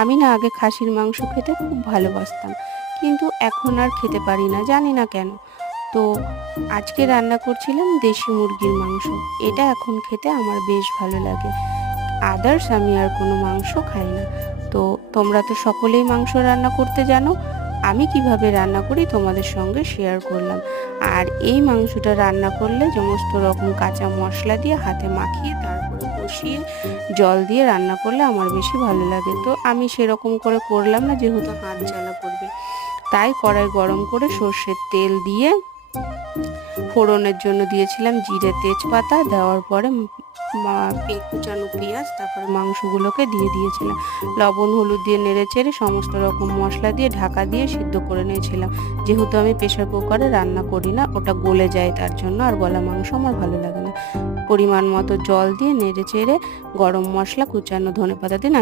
আমি না আগে খাসির মাংস খেতে খুব ভালোবাসতাম, কিন্তু এখন আর খেতে পারি না, জানি না কেন। তো আজকে রান্না করছিলাম দেশি মুরগির মাংস। এটা এখন খেতে আমার বেশ ভালো লাগে। আদার্স আমি আর কোনো মাংস খাই না। তো তোমরা তো সকলেই মাংস রান্না করতে জানো, আমি কিভাবে রান্না করি তোমাদের সঙ্গে শেয়ার করলাম। আর এই মাংসটা রান্না করলে সমস্ত রকম কাঁচা মশলা দিয়ে হাতে মাখিয়ে তারপরে কষিয়ে জল দিয়ে রান্না করলে আমার বেশি ভালো লাগে। তো আমি সেরকম করে করলাম না, যেহেতু হাত জ্বালা করবে, তাই কড়াই গরম করে সর্ষের তেল দিয়ে ফোড়নের জন্য দিয়েছিলাম জিরে তেজপাতা। দেওয়ার পরে কুচানো পেঁয়াজ, তারপরে মাংসগুলোকে দিয়ে দিয়েছিলাম। লবণ হলুদ দিয়ে নেড়ে চেড়ে সমস্ত রকম মশলা দিয়ে ঢাকা দিয়ে সিদ্ধ করে নিয়েছিলাম। যেহেতু আমি প্রেশার কুকারে রান্না করি না, ওটা গলে যায় তার জন্য, আর গলা মাংস আমার ভালো লাগে না। পরিমাণ মতো জল দিয়ে নেড়ে চেড়ে গরম মশলা কুচানো ধনেপাতা দিয়ে